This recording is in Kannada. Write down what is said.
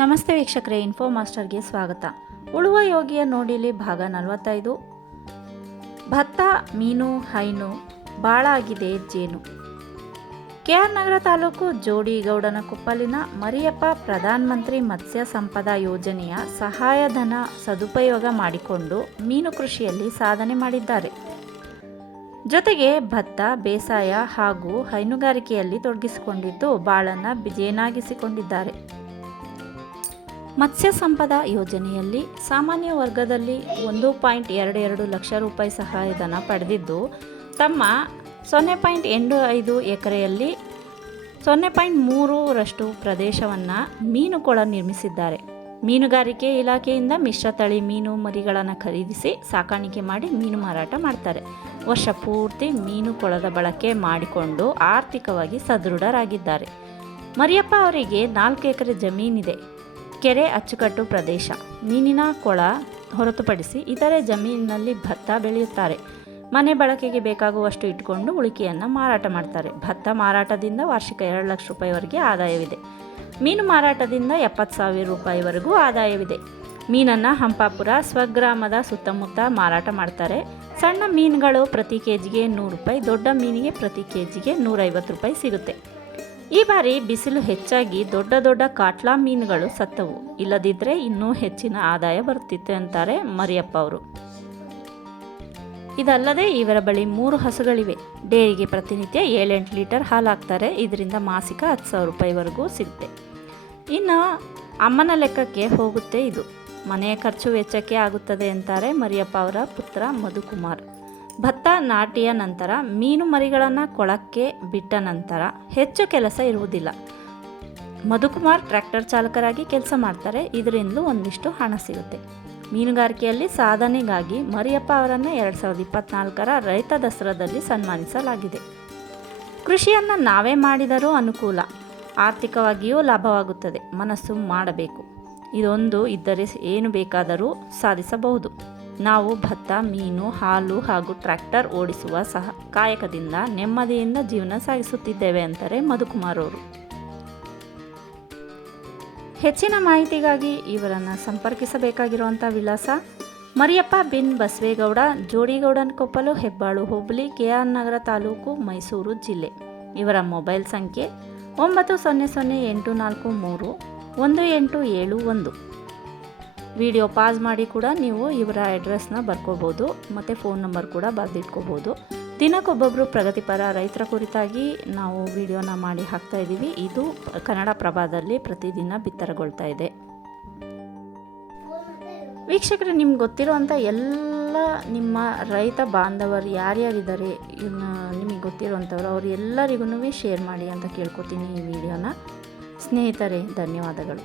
ನಮಸ್ತೆ ವೀಕ್ಷಕರೇ, ಇನ್ಫೋ ಮಾಸ್ಟರ್ಗೆ ಸ್ವಾಗತ. ಉಳುವ ಯೋಗಿಯ ನೋಡಿಲಿ ಭಾಗ 45. ಭತ್ತ, ಮೀನು, ಹೈನು, ಬಾಳಾಗಿದೆ ಜೇನು. ಕೆಆರ್ ನಗರ ತಾಲೂಕು ಜೋಡಿಗೌಡನಕೊಪ್ಪಲಿನ ಮರಿಯಪ್ಪ ಪ್ರಧಾನಮಂತ್ರಿ ಮತ್ಸ್ಯ ಸಂಪದಾ ಯೋಜನೆಯ ಸಹಾಯಧನ ಸದುಪಯೋಗ ಮಾಡಿಕೊಂಡು ಮೀನು ಕೃಷಿಯಲ್ಲಿ ಸಾಧನೆ ಮಾಡಿದ್ದಾರೆ. ಜೊತೆಗೆ ಭತ್ತ, ಬೇಸಾಯ ಹಾಗೂ ಹೈನುಗಾರಿಕೆಯಲ್ಲಿ ತೊಡಗಿಸಿಕೊಂಡಿದ್ದು ಬಾಳನ್ನು ಜೇನಾಗಿಸಿಕೊಂಡಿದ್ದಾರೆ. ಮತ್ಸ್ಯ ಸಂಪದಾ ಯೋಜನೆಯಲ್ಲಿ ಸಾಮಾನ್ಯ ವರ್ಗದಲ್ಲಿ 1.22 ಲಕ್ಷ ರೂಪಾಯಿ ಸಹಾಯಧನ ಪಡೆದಿದ್ದು, ತಮ್ಮ 0.85 ಎಕರೆಯಲ್ಲಿ 0.3% ಪ್ರದೇಶವನ್ನು ಮೀನುಕೊಳ ನಿರ್ಮಿಸಿದ್ದಾರೆ. ಮೀನುಗಾರಿಕೆ ಇಲಾಖೆಯಿಂದ ಮಿಶ್ರತಳಿ ಮೀನು ಮರಿಗಳನ್ನು ಖರೀದಿಸಿ ಸಾಕಾಣಿಕೆ ಮಾಡಿ ಮೀನು ಮಾರಾಟ ಮಾಡ್ತಾರೆ. ವರ್ಷ ಪೂರ್ತಿ ಮೀನುಕೊಳದ ಬಳಕೆ ಮಾಡಿಕೊಂಡು ಆರ್ಥಿಕವಾಗಿ ಸದೃಢರಾಗಿದ್ದಾರೆ. ಮರಿಯಪ್ಪ ಅವರಿಗೆ 4 ಎಕರೆ ಜಮೀನಿದೆ. ಕೆರೆ ಅಚ್ಚುಕಟ್ಟು ಪ್ರದೇಶ. ಮೀನಿನ ಕೊಳ ಹೊರತುಪಡಿಸಿ ಇತರೆ ಜಮೀನಿನಲ್ಲಿ ಭತ್ತ ಬೆಳೆಯುತ್ತಾರೆ. ಮನೆ ಬಳಕೆಗೆ ಬೇಕಾಗುವಷ್ಟು ಇಟ್ಟುಕೊಂಡು ಉಳಿಕೆಯನ್ನು ಮಾರಾಟ ಮಾಡ್ತಾರೆ. ಭತ್ತ ಮಾರಾಟದಿಂದ ವಾರ್ಷಿಕ 2 ಲಕ್ಷ ರೂಪಾಯಿವರೆಗೆ ಆದಾಯವಿದೆ. ಮೀನು ಮಾರಾಟದಿಂದ 70,000 ರೂಪಾಯಿವರೆಗೂ ಆದಾಯವಿದೆ. ಮೀನನ್ನು ಹಂಪಾಪುರ ಸ್ವಗ್ರಾಮದ ಸುತ್ತಮುತ್ತ ಮಾರಾಟ ಮಾಡ್ತಾರೆ. ಸಣ್ಣ ಮೀನುಗಳು ಪ್ರತಿ ಕೆಜಿಗೆ 100 ರೂಪಾಯಿ, ದೊಡ್ಡ ಮೀನಿಗೆ ಪ್ರತಿ ಕೆಜಿಗೆ 150 ರೂಪಾಯಿ ಸಿಗುತ್ತೆ. ಈ ಬಾರಿ ಬಿಸಿಲು ಹೆಚ್ಚಾಗಿ ದೊಡ್ಡ ಕಾಟ್ಲಾ ಮೀನುಗಳು ಸತ್ತವು. ಇಲ್ಲದಿದ್ದರೆ ಇನ್ನೂ ಹೆಚ್ಚಿನ ಆದಾಯ ಬರುತ್ತಿತ್ತು ಅಂತಾರೆ ಮರಿಯಪ್ಪ ಅವರು. ಇದಲ್ಲದೆ ಇವರ ಬಳಿ 3 ಹಸುಗಳಿವೆ. ಡೇರಿಗೆ ಪ್ರತಿನಿತ್ಯ 7-8 ಲೀಟರ್ ಹಾಲು ಹಾಕ್ತಾರೆ. ಇದರಿಂದ ಮಾಸಿಕ 10,000 ರೂಪಾಯಿವರೆಗೂ ಸಿಗುತ್ತೆ. ಇನ್ನು ಅಮ್ಮನ ಲೆಕ್ಕಕ್ಕೆ ಹೋಗುತ್ತೆ ಇದು. ಮನೆಯ ಖರ್ಚು ವೆಚ್ಚಕ್ಕೆ ಆಗುತ್ತದೆ ಅಂತಾರೆ ಮರಿಯಪ್ಪ ಅವರ ಪುತ್ರ ಮಧುಕುಮಾರ್. ಭತ್ತ ನಾಟಿಯ ನಂತರ ಮೀನು ಮರಿಗಳನ್ನು ಕೊಳಕ್ಕೆ ಬಿಟ್ಟ ನಂತರ ಹೆಚ್ಚು ಕೆಲಸ ಇರುವುದಿಲ್ಲ. ಮಧುಕುಮಾರ್ ಟ್ರ್ಯಾಕ್ಟರ್ ಚಾಲಕರಾಗಿ ಕೆಲಸ ಮಾಡ್ತಾರೆ. ಇದರಿಂದಲೂ ಒಂದಿಷ್ಟು ಹಣ ಸಿಗುತ್ತೆ. ಮೀನುಗಾರಿಕೆಯಲ್ಲಿ ಸಾಧನೆಗಾಗಿ ಮರಿಯಪ್ಪ ಅವರನ್ನು 2024ರ ರೈತ ದಸರಾದಲ್ಲಿ ಸನ್ಮಾನಿಸಲಾಗಿದೆ. ಕೃಷಿಯನ್ನು ನಾವೇ ಮಾಡಿದರೂ ಅನುಕೂಲ, ಆರ್ಥಿಕವಾಗಿಯೂ ಲಾಭವಾಗುತ್ತದೆ. ಮನಸ್ಸು ಮಾಡಬೇಕು. ಇದೊಂದು ಇದ್ದರೆ ಏನು ಬೇಕಾದರೂ ಸಾಧಿಸಬಹುದು. ನಾವು ಭತ್ತ, ಮೀನು, ಹಾಲು ಹಾಗೂ ಟ್ರ್ಯಾಕ್ಟರ್ ಓಡಿಸುವ ಕಾಯಕದಿಂದ ನೆಮ್ಮದಿಯಿಂದ ಜೀವನ ಸಾಗಿಸುತ್ತಿದ್ದೇವೆ ಅಂತಾರೆ ಮಧುಕುಮಾರ್ ಅವರು. ಹೆಚ್ಚಿನ ಮಾಹಿತಿಗಾಗಿ ಇವರನ್ನು ಸಂಪರ್ಕಿಸಬೇಕಾಗಿರುವಂಥ ವಿಳಾಸ ಮರಿಯಪ್ಪ ಬಿನ್ ಬಸವೇಗೌಡ, ಜೋಡಿಗೌಡನಕೊಪ್ಪಲು, ಹೆಬ್ಬಾಳು ಹೋಬಳಿ, ಕೆಆರ್ ನಗರ ತಾಲೂಕು, ಮೈಸೂರು ಜಿಲ್ಲೆ. ಇವರ ಮೊಬೈಲ್ ಸಂಖ್ಯೆ 9008431871. ವಿಡಿಯೋ ಪಾಸ್ ಮಾಡಿ ಕೂಡ ನೀವು ಇವರ ಅಡ್ರೆಸ್ನ ಬರ್ಕೋಬೋದು ಮತ್ತು ಫೋನ್ ನಂಬರ್ ಕೂಡ ಬರೆದಿಟ್ಕೋಬೋದು. ದಿನಕ್ಕೊಬ್ಬೊಬ್ಬರು ಪ್ರಗತಿಪರ ರೈತರ ಕುರಿತಾಗಿ ನಾವು ವಿಡಿಯೋನ ಮಾಡಿ ಹಾಕ್ತಾ ಇದ್ದೀವಿ. ಇದು ಕನ್ನಡ ಪ್ರಭಾದಲ್ಲಿ ಪ್ರತಿದಿನ ಬಿತ್ತರಗೊಳ್ತಾ ಇದೆ. ವೀಕ್ಷಕರು, ನಿಮ್ಗೆ ಗೊತ್ತಿರುವಂಥ ಎಲ್ಲ ನಿಮ್ಮ ರೈತ ಬಾಂಧವರು ಯಾರ್ಯಾರಿದ್ದಾರೆ, ನಿಮಗೆ ಗೊತ್ತಿರುವಂಥವ್ರು ಅವ್ರು ಎಲ್ಲರಿಗೂ ಶೇರ್ ಮಾಡಿ ಅಂತ ಕೇಳ್ಕೊತೀನಿ ಈ ವಿಡಿಯೋನ. ಸ್ನೇಹಿತರೆ, ಧನ್ಯವಾದಗಳು.